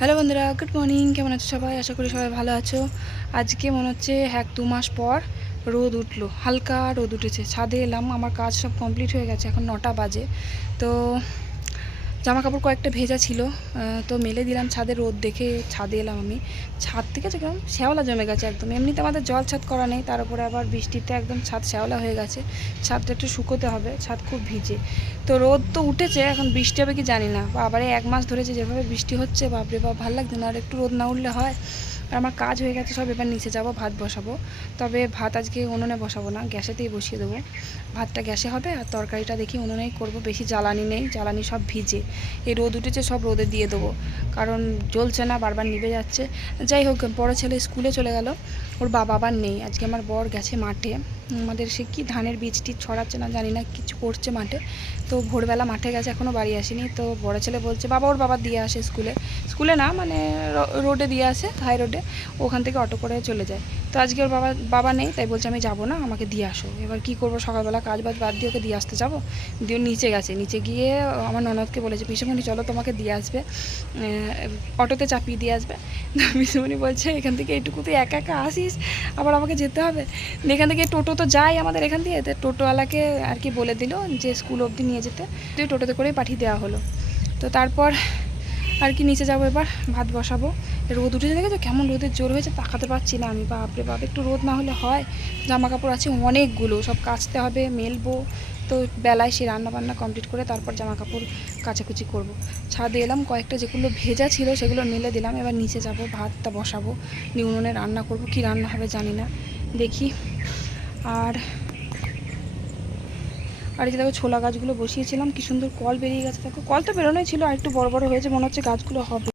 Hello বন্ধুরা good morning কেমন আছো সবাই? আশা করি সবাই ভালো আছো। আজকে মনে হচ্ছে এক দু মাস পর রোদ উঠল। হালকা রোদ উঠেছে। ছাদে এলাম, আমার কাজ সব কমপ্লিট হয়ে গেছে। এখন নটা বাজে। তো জামা কাপড় কয়েকটা ভেজা ছিল তো মেলে দিলাম ছাদে রোদ দেখে, ছাদে এলাম আমি। ছাদ থেকে কেমন? শ্যাওলা জমে গেছে একদম। এমনিতে আমাদের জল ছাদ করা নেই, তার উপরে আবার বৃষ্টিতে একদম ছাদ শ্যাওলা হয়ে গেছে। ছাদটা একটু শুকোতে হবে, ছাদ খুব ভিজে। তো রোদ তো উঠেছে, এখন বৃষ্টি হবে কি জানি না। আবার এক মাস ধরেছে যেভাবে বৃষ্টি হচ্ছে, বাপরে বাপ, ভালো লাগছে না। আর একটু রোদ না উঠলে হয়। আর আমার কাজ হয়ে গেছে, সব এবার নিচে যাব, ভাত বসাবো। তবে ভাত আজকে উনুনে বসাবো না, গ্যাসেতেই বসিয়ে দেবো। ভাতটা গ্যাসে হবে আর তরকারিটা দেখি উনুনেই করব, বেশি জ্বালানি নেই, জ্বালানি সব ভিজে। এই রোদ উঠেছে, সব রোদে দিয়ে দেবো। কারণ জ্বলছে না, বারবার নিভে যাচ্ছে। যাই হোক, বড়ো ছেলে স্কুলে চলে গেল। ওর বাবা আবার নেই। আজকে আমার বর গেছে মাঠে। আমাদের সে কি ধানের বীজটি ছড়াচ্ছে না জানি না, কিছু করছে মাঠে। তো ভোরবেলা মাঠে গেছে এখনও বাড়ি আসেনি। তো বড় ছেলে বলছে, বাবা, ওর বাবা দিয়ে আসে স্কুলে। স্কুলে না মানে রোডে দিয়ে আসে, হাই রোডে। ওখান থেকে অটো করে চলে যায়। তো আজকে ওর বাবা বাবা নেই, তাই বলছে আমি যাব না, আমাকে দিয়ে আসো। এবার কি করব, সকালবেলা কাজ বাজ বাদ দিয়ে ওকে দিয়ে আসতে যাব? দিয়ে নিচে গেছে, নিচে গিয়ে আমার ননদকে বলেছে, পিসুমণি চলো তোমাকে দিয়ে আসবে অটোতে চাপিয়ে দিয়ে আসবে। পিসুমণি বলছে, এখান থেকে এইটুকু তুই একা একা আসিস, আবার আমাকে যেতে হবে? এখান থেকে টোটো তো যায় আমাদের এখান দিয়ে টোটোওয়ালাকে আর কি বলে দিল যে স্কুল অবধি নিয়ে যেতে তুই টোটোতে করেই পাঠিয়ে দেওয়া হলো। তো তারপর আর কি নিচে যাব এবার, ভাত বসাবো। রোদ উঠে দেখেছ? কেমন রোদের জোর হয়েছে, তাকাতে পারছি না আমি, বাপরে বাপ। একটু রোদ না হলে হয়। জামা কাপড় আছে অনেকগুলো, সব কাচতে হবে, মেলবো। তো বেলায় সেই রান্না বান্না কমপ্লিট করে তারপর জামা কাপড় কাচাকুচি করব। ছাদে এলাম, কয়েকটা যেগুলো ভেজা ছিল সেগুলো মেলে দিলাম। এবার নিচে যাব, ভাতটা বসাবো নিয়ে উনুনে রান্না করব। কি রান্না হবে জানি না, দেখি। আর আর এই যে দেখো ছোলা গাছগুলো বসিয়েছিলাম, কি সুন্দর কল বেরিয়ে গেছে, দেখো। কল তো বেরোনোই ছিল, আর একটু বড় বড় হয়েছে, মনে হচ্ছে গাছগুলো হবে।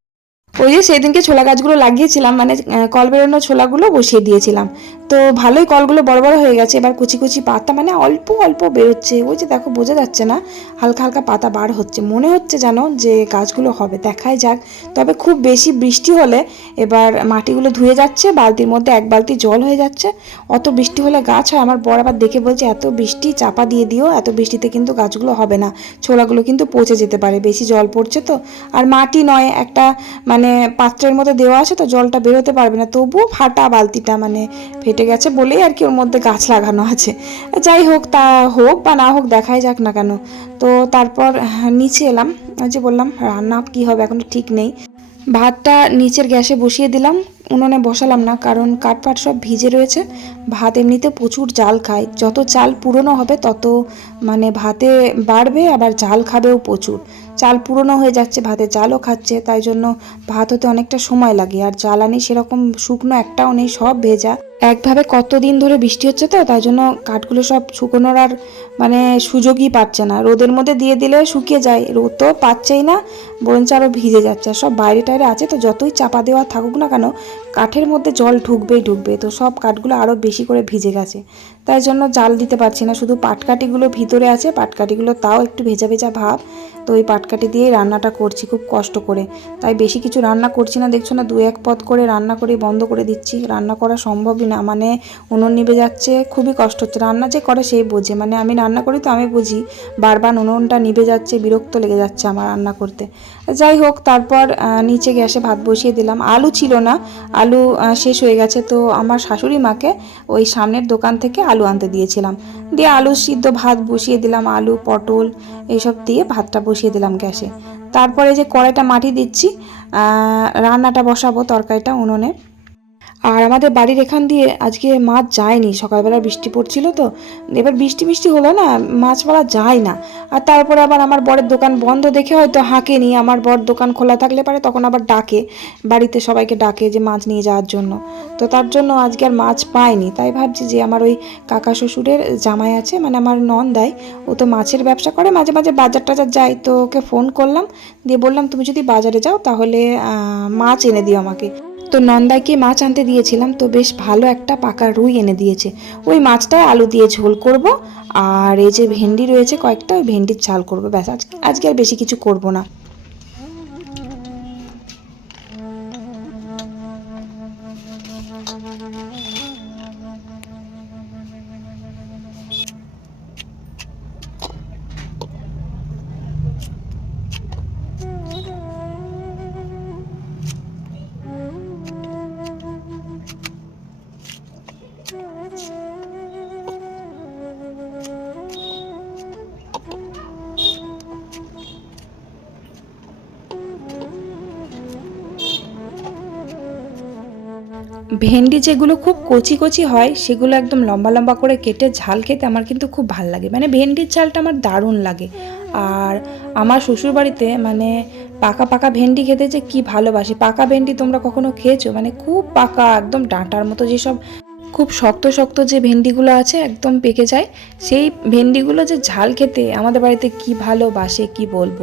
ওই যে সেদিনকে ছোলা গাছগুলো লাগিয়েছিলাম মানে কল বেরোনো ছোলাগুলো বসিয়ে দিয়েছিলাম। তো ভালোই কলগুলো বড় বড় হয়ে গেছে। এবার কুচি কুচি পাতা মানে অল্প অল্প বেরোচ্ছে। ওই যে দেখো, বোঝা যাচ্ছে না, হালকা হালকা পাতা বার হচ্ছে। মনে হচ্ছে যেন যে গাছগুলো হবে, দেখাই যাক। তবে খুব বেশি বৃষ্টি হলে এবার মাটিগুলো ধুয়ে যাচ্ছে, বালতির মধ্যে এক বালতি জল হয়ে যাচ্ছে। অত বৃষ্টি হলে গাছ হয়, আমার বর আবার দেখে বলছে, এত বৃষ্টি চাপা দিয়ে দিও, এত বৃষ্টিতে কিন্তু গাছগুলো হবে না। ছোলাগুলো কিন্তু পচে যেতে পারে, বেশি জল পড়ছে তো। আর মাটি নয়, একটা মানে পাত্রের মধ্যে দেওয়া আছে তো, জলটা বেরোতে পারবে না। তবুও ফাটা বালতিটা মানে ফেটে গেছে বলেই আর কি ওর মধ্যে গাছ লাগানো আছে। যাই হোক তা হোক বা না হোক দেখাই যাক না কেন। তো তারপর হ্যাঁ, নিচে এলাম। যে বললাম রান্না কি হবে এখনও ঠিক নেই। ভাতটা নিচের গ্যাসে বসিয়ে দিলাম উনুনে বসালাম না কারণ কাঠপাট সব ভিজে রয়েছে। ভাত এমনিতে প্রচুর জাল খায়। যত চাল পুরনো হবে তত মানে ভাতে বাড়বে আবার জাল খাবেও প্রচুর। চাল পুরনো হয়ে যাচ্ছে ভাতে জালও খাচ্ছে তাই জন্য ভাত হতে অনেকটা সময় লাগে। আর জ্বালানি সেরকম শুকনো একটাও নেই সব ভেজা। একভাবে কতদিন ধরে বৃষ্টি হচ্ছে তো, তাই জন্য কাঠগুলো সব শুকোনোর আর মানে সুযোগই পাচ্ছে না। রোদের মধ্যে দিয়ে দিলে শুকিয়ে যায়, রোদ তো পাচ্ছেই না, বরঞ্চ আরও ভিজে যাচ্ছে। আর সব বাইরে টাইরে আছে তো, যতই চাপা দেওয়া থাকুক না কেন, কাঠের মধ্যে জল ঢুকবেই ঢুকবে। তো সব কাঠগুলো আরও বেশি করে ভিজে গেছে। তাই জন্য জাল দিতে পারছি না, শুধু পাটকাঠিগুলো ভিতরে আছে, পাটকাঠিগুলো তাও একটু ভেজা ভেজা ভাব। তো ওই পাটকাঠি দিয়েই রান্নাটা করছি খুব কষ্ট করে। তাই বেশি কিছু রান্না করছি না, দেখছ না, দু এক পদ করে রান্না করে বন্ধ করে দিচ্ছি। রান্না করা সম্ভবই না। মানে উনুন নিভে যাচ্ছে, খুবই কষ্ট হচ্ছে। রান্না যে করে সেই বোঝে মানে আমি রান্না করি তো আমি বুঝি, বারবার উনুনটা নিভে যাচ্ছে, বিরক্ত লেগে যাচ্ছে আমার রান্না করতে। যাই হোক, তারপর নিচে গ্যাসে ভাত বসিয়ে দিলাম। আলু ছিল না, আলু শেষ হয়ে গেছে, তো আমার শাশুড়ি মাকে ওই সামনের দোকান থেকে আলু আনতে দিয়েছিলাম। দিয়ে আলু সিদ্ধ ভাত বসিয়ে দিলাম, আলু, পটল এইসব দিয়ে ভাতটা বসিয়ে দিলাম গ্যাসে। তারপরে যে কড়াইটা মাটি দিচ্ছি রান্নাটা বসাবো তরকারিটা উনুনে। আর আমাদের বাড়ির এখান দিয়ে আজকে মাছ যায়নি, সকালবেলা বৃষ্টি পড়ছিল তো। এবার বৃষ্টি বৃষ্টি হলো না, মাছওয়ালা যায় না। আর তারপরে আবার আমার বরের দোকান বন্ধ, দেখে হয়তো হাঁকেনি। আমার বর দোকান খোলা থাকলে পারে, তখন আবার ডাকে। বাড়িতে সবাইকে ডাকে যে মাছ নিয়ে যাওয়ার জন্য। তো তার জন্য আজকে আর মাছ পাইনি তাই ভাবছি যে আমার ওই কাকা শ্বশুরের জামাই আছে মানে আমার নন দেয় ও তো মাছের ব্যবসা করে, মাঝে মাঝে বাজার টাজার যায়। তো ওকে ফোন করলাম, দিয়ে বললাম, তুমি যদি বাজারে যাও, তাহলে মাছ এনে দিও আমাকে। তো নন্দাকে মাছ আনতে দিয়েছিলাম, তো বেশ ভালো একটা পাকা রুই এনে দিয়েছে। ওই মাছটায় আলু দিয়ে ঝোল করব, আর এই যে ভেন্ডি রয়েছে কয়েকটা, ওই ভেন্ডির ঝাল করব। ব্যাস, আজকে আজকে আর বেশি কিছু করব না। ভেন্ডি যেগুলো খুব কচি কচি হয়, সেগুলো একদম লম্বা লম্বা করে কেটে ঝাল খেতে আমার কিন্তু খুব ভালো লাগে। মানে ভেন্ডির ঝালটা আমার দারুণ লাগে। আর আমার শ্বশুরবাড়িতে মানে পাকা পাকা ভেন্ডি খেতে যে কি ভালোবাসি। পাকা ভেন্ডি তোমরা কখনো খেয়েছো? মানে খুব পাকা, একদম ডাঁটার মতো যেসব খুব শক্ত শক্ত যে ভেন্ডিগুলো আছে একদম পেকে যায়, সেই ভেন্ডিগুলো যে ঝাল খেতে আমাদের বাড়িতে কি ভালোবাসে কি বলব?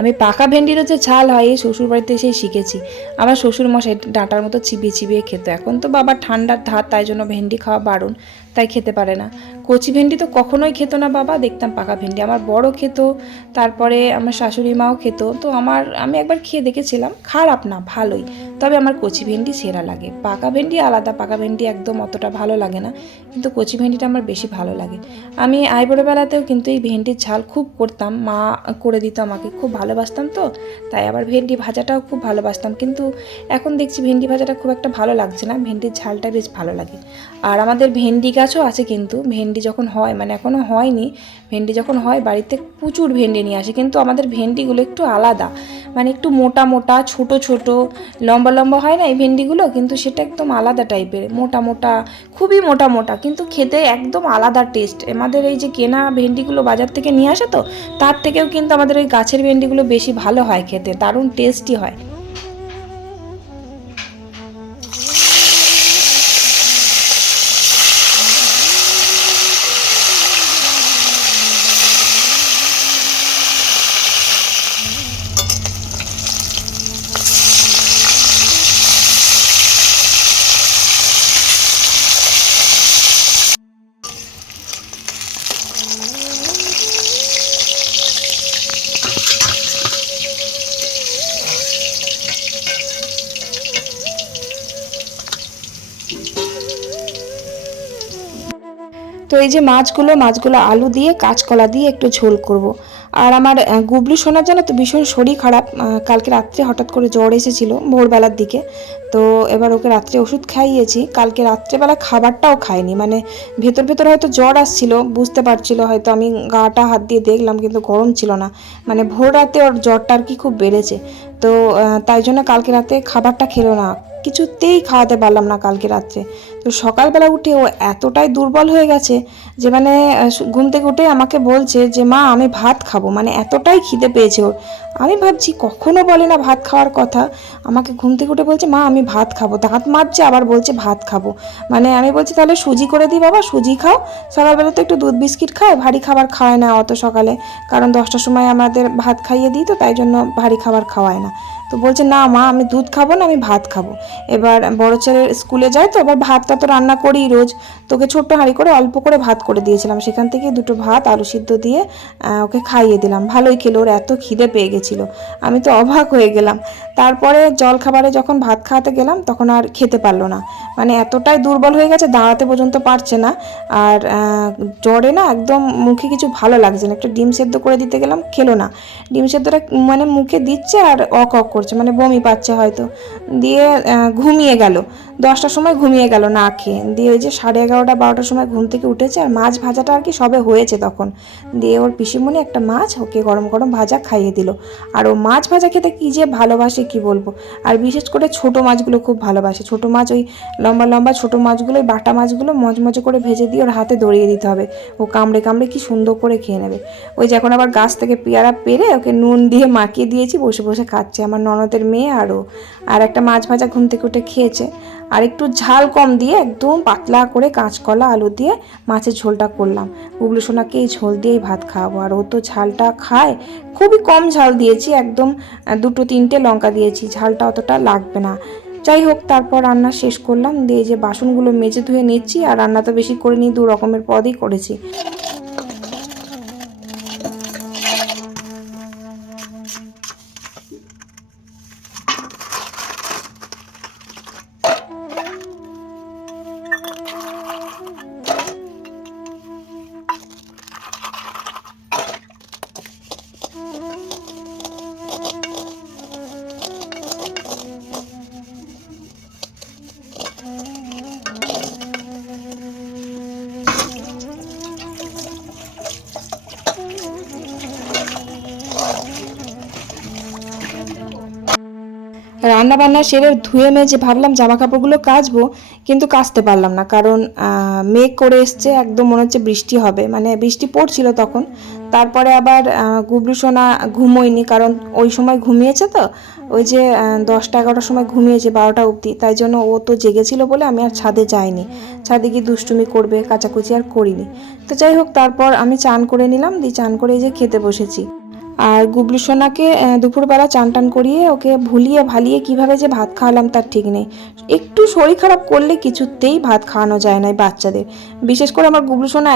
আমি পাকা ভেন্ডিরও যে ঝাল হয়, এই শ্বশুর বাড়িতে সেই শিখেছি। আমার শ্বশুর মশাই ডাঁটার মতো চিবিয়ে চিবিয়ে খেত। এখন তো বাবা ঠান্ডার ধার তাই জন্য ভেন্ডি খাওয়া বারণ। তাই খেতে পারে না। কচি ভেন্ডি তো কখনোই খেত না বাবা। দেখতাম পাকা ভেন্ডি। আমার বড় খেত, তারপরে আমার শাশুড়ি মাও খেত। তো আমার, আমি একবার খেয়ে দেখেছিলাম। খারাপ না, ভালোই। তবে আমার কচি ভেন্ডি সেরা লাগে। পাকা ভেন্ডি আলাদা, পাকা ভেন্ডি একদম অতটা ভালো লাগে না। কিন্তু কচি ভেন্ডিটা আমার বেশি ভালো লাগে। আমি আইবড়োবেলাতেও কিন্তু এই ভেন্ডির ঝাল খুব করতাম। মা করে দিত আমাকে। খুব ভালোবাসতাম তো। তাই আবার ভেন্ডি ভাজাটাও খুব ভালোবাসতাম। কিন্তু এখন দেখছি ভেন্ডি ভাজাটা খুব একটা ভালো লাগছে না। ভেন্ডির ঝালটা বেশ ভালো লাগে। আর আমাদের ভেন্ডি গাছও আছে কিন্তু, ভেন্ডি যখন হয় মানে এখনও হয়নি, ভেন্ডি যখন হয়, বাড়িতে প্রচুর ভেন্ডি নিয়ে আসে, কিন্তু আমাদের ভেন্ডিগুলো একটু আলাদা। মানে একটু মোটা মোটা, ছোট ছোট, লম্বা লম্বা হয় না এই ভেন্ডিগুলো, কিন্তু সেটা একদম আলাদা টাইপের, মোটা মোটা, খুবই মোটা মোটা, কিন্তু খেতে একদম আলাদা টেস্ট আমাদের এই যে কেনা ভেন্ডিগুলো বাজার থেকে নিয়ে আসে তো, তার থেকেও কিন্তু আমাদের ওই গাছের ভেন্ডিগুলো বেশি ভালো হয় খেতে, দারুণ টেস্টি হয়। তো এই যে মাছগুলো মাছগুলো আলু দিয়ে, কাঁচকলা দিয়ে একটু ঝোল করব। আর আমার গুবলু শোনার জন্য তো ভীষণ শরীর খারাপ। কালকে রাত্রে হঠাৎ করে জ্বর এসেছিল ভোরবেলার দিকে। তো এবার ওকে রাত্রে ওষুধ খাইয়েছি। কালকে রাত্রেবেলা খাবারটাও খায়নি মানে ভেতর ভেতর হয়তো জ্বর আসছিল, বুঝতে পারছিল। হয়তো আমি গাটা হাত দিয়ে দেখলাম, কিন্তু গরম ছিল না। মানে ভোর রাতে ওর জ্বরটা আর কি খুব বেড়েছে। তো তাই জন্য কালকে রাতে খাবারটা খেলো না। কিছুতেই খাওয়াতে পারলাম না কালকে রাত্রে। তো সকালবেলা উঠে ও এতটাই দুর্বল হয়ে গেছে যে মানে ঘুম থেকে উঠে আমাকে বলছে যে, মা, আমি ভাত খাব। মানে এতটাই খিদে পেয়েছে ওর। আমি ভাবছি কখনো বলে না ভাত খাওয়ার কথা। আমাকে ঘুম থেকে উঠে বলছে, মা, আমি ভাত খাব। দাঁত মারছে, আবার বলছে, ভাত খাব। মানে আমি বলছি, তাহলে সুজি করে দিই বাবা, সুজি খাও। সকালবেলা তো একটু দুধ বিস্কিট খায় ভারী খাবার খাওয়ায় না অত সকালে। কারণ দশটার সময় আমাদের ভাত খাইয়ে দিই তো, তাই জন্য ভারী খাবার খাওয়ায় না। তো বলছে, না মা, আমি দুধ খাব না, আমি ভাত খাব। এবার বড় ছেলে স্কুলে যায় তো, এবার ভাতটা তো রান্না করি রোজ। তোকে ছোট্ট হাঁড়ি করে, অল্প করে ভাত করে দিয়েছিলাম। সেখান থেকে দুটো ভাত, আলু সিদ্ধ দিয়ে ওকে খাইয়ে দিলাম। ভালোই খেলো, ওর এত খিদে পেয়ে গেছিল আমি তো অবাক হয়ে গেলাম। তারপরে জল খাবারে যখন ভাত খাওয়াতে গেলাম, তখন আর খেতে পারল না। মানে এতটাই দুর্বল হয়ে গেছে, দাঁড়াতে পর্যন্ত পারছে না। আর জ্বরে না একদম মুখে কিছু ভালো লাগছে না। একটু ডিম সেদ্ধ করে দিতে গেলাম, খেলো না। ডিম সেদ্ধটা মানে মুখে দিচ্ছে আর অক অক করছে মানে বমি পাচ্ছে হয়তো। দিয়ে ঘুমিয়ে গেল। দশটার সময় ঘুমিয়ে গেল না খেয়ে। দিয়ে ওই যে সাড়ে এগারোটা, বারোটার সময় ঘুম থেকে উঠেছে আর মাছ ভাজাটা আর কি সবে হয়েছে তখন। দিয়ে ওর পিসিমণি একটা মাছ ওকে গরম গরম ভাজা খাইয়ে দিল। আর ও মাছ ভাজা খেতে কি যে ভালোবাসে কি বলব? আর বিশেষ করে ছোট মাছগুলো খুব ভালোবাসে। ছোট মাছ ওই লম্বা লম্বা ছোট মাছগুলো, ওই বাটা মাছগুলো মজমজে করে ভেজে দিয়ে ওর হাতে দড়িয়ে দিতে হবে। ও কামড়ে কামড়ে কি সুন্দর করে খেয়ে নেবে। ওই যে এখন আবার গাছ থেকে পেয়ারা পেরে ওকে নুন দিয়ে মাখিয়ে দিয়েছি, বসে বসে খাচ্ছে আমার ননদের মেয়ে আরও আর একটা মাছ ভাজা ঘুম থেকে উঠে খেয়েছে। আর একটু ঝাল কম দিয়ে একদম পাতলা করে কাঁচকলা, আলু দিয়ে মাছের ঝোলটা করলাম। গুগলু সোনাকে এই ঝোল দিয়েই ভাত খাওয়াবো। আর ও তো ঝালটা খায়। খুবই কম ঝাল দিয়েছি, একদম দুটো তিনটে লঙ্কা দিয়েছি। ঝালটা অতটা লাগবে না। যাই হোক, তারপর রান্না শেষ করলাম। দিয়ে যে বাসনগুলো মেজে ধুয়ে নিচ্ছি, আর রান্না তো বেশি করে নিই দু রকমের পদই করেছি। রান্না বান্না সেরে ধুয়ে মেজে ভাবলাম জামা কাপড়গুলো কাচবো, কিন্তু কাচতে পারলাম না। কারণ মেঘ করে এসছে, একদম মনে হচ্ছে বৃষ্টি হবে। মানে বৃষ্টি পড়ছিল তখন। তারপরে আবার গুবলু সোনা ঘুমোয়নি, কারণ ওই সময় ঘুমিয়েছে তো। ওই যে দশটা এগারোটার সময় ঘুমিয়েছে বারোটা অবধি। তাই জন্য ও তো জেগেছিল বলে আমি আর ছাদে যাইনি। ছাদে গিয়ে দুষ্টুমি করবে, কাচাকুচি আর করিনি। তো যাই হোক, তারপর আমি চান করে নিলাম, দিয়ে চান করে এই যে খেতে বসেছি। আর গুবলু সোনাকে দুপুরবেলা চান টান করিয়ে ওকে ভুলিয়ে ভালিয়ে কীভাবে যে ভাত খাওয়ালাম তার ঠিক নেই। একটু শরীর খারাপ করলে কিছুতেই ভাত খাওয়ানো যায় না বাচ্চাদের। বিশেষ করে আমার গুবলু সোনা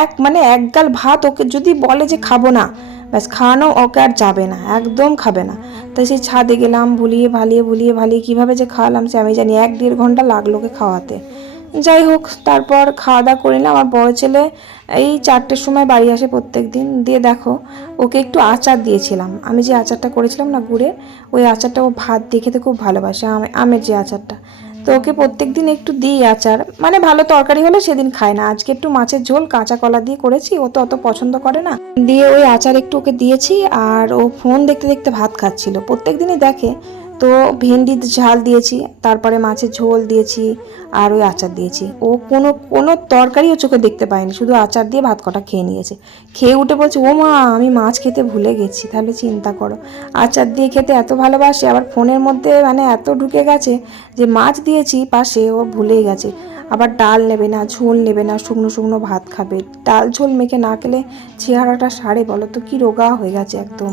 এক মানে এক গাল ভাত ওকে যদি বলে যে খাব না, ব্যাস খাওয়ানো ওকে আর যাবে না, একদম খাবে না। তাই সেই ছাদে গেলাম, ভুলিয়ে ভালিয়ে ভুলিয়ে ভালিয়ে কীভাবে যে খাওয়ালাম সে আমি জানি, এক দেড় ঘণ্টা লাগল ওকে খাওয়াতে। যাই হোক, তারপর খাওয়া দাওয়া করে আমার বড় ছেলে এই চারটের সময় বাড়ি আসে প্রত্যেক দিন দিয়ে দেখো, ওকে একটু আচার দিয়েছিলাম। আমি যে আচারটা করেছিলাম না গুড়ে ওই আচারটা ও ভাত দিয়ে খেতে খুব ভালোবাসে, আমে- আমের যে আচারটা। তো ওকে প্রত্যেক দিন একটু দিই আচার। মানে ভালো তরকারি হলে সেদিন খায় না। আজকে একটু মাছের ঝোল, কাঁচা কলা দিয়ে করেছি, ও তো অত পছন্দ করে না। দিয়ে ওই আচার একটু ওকে দিয়েছি, আর ও ফোন দেখতে দেখতে ভাত খাচ্ছিল। প্রত্যেক দিনই দেখে তো ভেন্ডি ঝাল দিয়েছি, তারপরে মাছের ঝোল দিয়েছি আর ওই আচার দিয়েছি। ও কোনো কোনো তরকারিও চোখে দেখতে পায়নি, শুধু আচার দিয়ে ভাত কটা খেয়ে নিয়েছে। খেয়ে উঠে বলছে, ও মা, আমি মাছ খেতে ভুলে গেছি, তাহলে চিন্তা করো। আচার দিয়ে খেতে এত ভালোবাসে, আবার ফোনের মধ্যে মানে এত ঢুকে গেছে যে মাছ দিয়েছি পাশে, ও ভুলেই গেছে। আবার ডাল নেবে না, ঝোল নেবে না, শুকনো শুকনো ভাত খাবে। ডাল ঝোল মেখে না খেলে চেহারাটা সারে বলো তো, কি রোগা হয়ে গেছে একদম।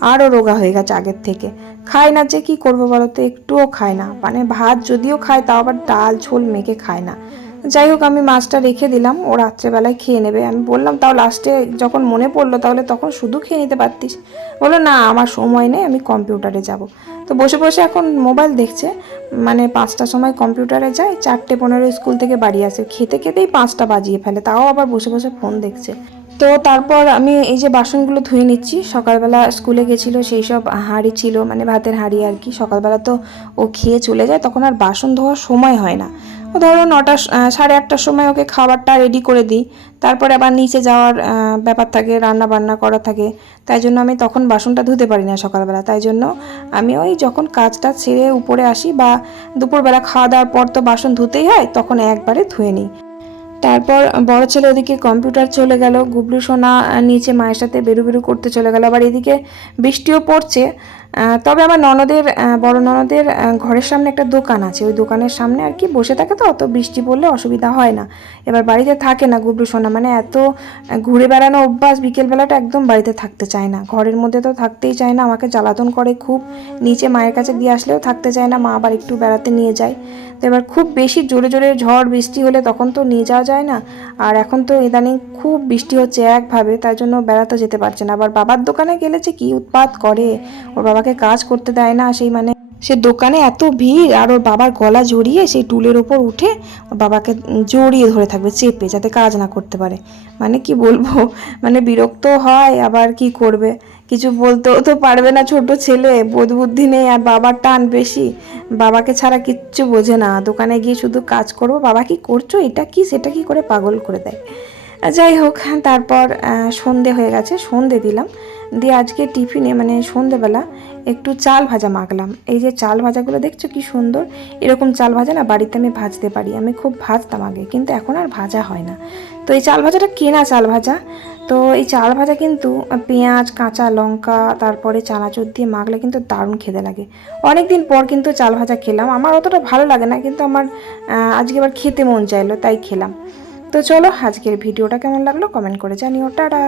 আরও রোগা হয়ে গেছে আগের থেকে। খায় না যে কি করব বলো তো একটুও খায় না। মানে ভাত যদিও খায়, তাও আবার ডাল, ঝোল মেখে খায় না। যাই হোক, আমি মাছটা রেখে দিলাম। ও রাত্রেবেলায় খেয়ে নেবে। আমি বললাম, তাও লাস্টে যখন মনে পড়ল, তাহলে তখন শুধু খেয়ে নিতে পারতিস। বলল, না, আমার সময় নেই, আমি কম্পিউটারে যাব। তো বসে বসে এখন মোবাইল দেখছে। মানে পাঁচটার সময় কম্পিউটারে যায়, চারটে পনেরো স্কুল থেকে বাড়ি আসে। খেতে খেতেই পাঁচটা বাজিয়ে ফেলে। তাও আবার বসে বসে ফোন দেখছে। তো তারপর আমি এই যে বাসনগুলো ধুয়ে নিচ্ছি, সকালবেলা স্কুলে গেছিল, সেই সব হাঁড়ি ছিল মানে ভাতের হাঁড়ি আর কি, সকালবেলা তো ও খেয়ে চলে যায়, তখন আর বাসন ধোয়ার সময় হয় না। ধরো নটা সাড়ে আটটার সময় ওকে খাবারটা রেডি করে দিই, তারপরে আবার নিচে যাওয়ার ব্যাপার থাকে, রান্না বান্না করা থাকে, তাই জন্য আমি তখন বাসনটা ধুতে পারি না সকালবেলা, তাই জন্য আমি ওই যখন কাজটা ছেড়ে উপরে আসি বা দুপুরবেলা খাওয়া দাওয়ার পর তো বাসন ধুতেই হয়, তখন একবারে ধুয়ে নিই। তারপর বড় ছেলে ওদিকে কম্পিউটার চলে গেল, গুবলু সোনা নিচে মায়ের সাথে বেরু বেরু করতে চলে গেল, আবার এদিকে বৃষ্টিও পড়ছে। তবে আমার ননদের বড় ননদের ঘরের সামনে একটা দোকান আছে। ওই দোকানের সামনে আর কি বসে থাকে তো, অত বৃষ্টি পড়লে অসুবিধা হয় না। এবার বাড়িতে থাকে না গুবলু সোনা মানে এত ঘুরে বেড়ানো অভ্যাস বিকেলবেলাটা একদম বাড়িতে থাকতে চায় না। ঘরের মধ্যে তো থাকতেই চায় না, আমাকে জ্বালাতন করে খুব। নিচে মায়ের কাছে দিয়ে আসলেও থাকতে চায় না, মা আবার একটু বেড়াতে নিয়ে যায়। তো এবার খুব বেশি জোরে জোরে ঝড়, বৃষ্টি হলে তখন তো নিয়ে যাওয়া যায় না। আর এখন তো ইদানিং খুব বৃষ্টি হচ্ছে একভাবে, তাই জন্য বেড়াতে যেতে পারছে না। আবার বাবার দোকানে গেলে যে কি উৎপাত করে, ওর বাবাকে কাজ করতে দেয় না, সেই মানে সে দোকানে এত ভিড় আর ওর বাবার গলা জড়িয়ে সেই টুলের ওপর উঠে বাবাকে জড়িয়ে ধরে থাকবে, চেপে যাতে কাজ না করতে পারে। মানে কি বলব? মানে বিরক্ত হয়, আবার কি করবে? কিছু বলতেও তো পারবে না ছোট ছেলে বোধ বুদ্ধি নেই আর বাবার টান বেশি। বাবাকে ছাড়া কিচ্ছু বোঝে না। দোকানে গিয়ে শুধু কাজ করব, বাবা কি করছ? এটা কি? সেটা কি করে পাগল করে দেয়? যাই হোক তারপর সন্ধে হয়ে গেছে, সন্ধে দিলাম। দিয়ে আজকে টিফিনে মানে সন্ধেবেলা একটু চাল ভাজা মাখলাম। এই যে চাল ভাজাগুলো দেখছ কি সুন্দর? এরকম চাল ভাজা না বাড়িতে আমি ভাজতে পারি। আমি খুব ভাজতাম আগে, কিন্তু এখন আর ভাজা হয় না। তো এই চাল ভাজাটা কেনা চাল ভাজা। তো এই চাল ভাজা কিন্তু পেঁয়াজ, কাঁচা লঙ্কা, তারপরে চানাচুর দিয়ে মাখলে কিন্তু দারুণ খেতে লাগে। অনেক দিন পর কিন্তু চাল ভাজা খেলাম। আমার অতটা ভালো লাগে না, কিন্তু আমার আজকে আবার খেতে মন চাইলো, তাই খেলাম। তো চলো আজকের ভিডিওটা কেমন লাগল কমেন্ট করে জানিও। টাটা!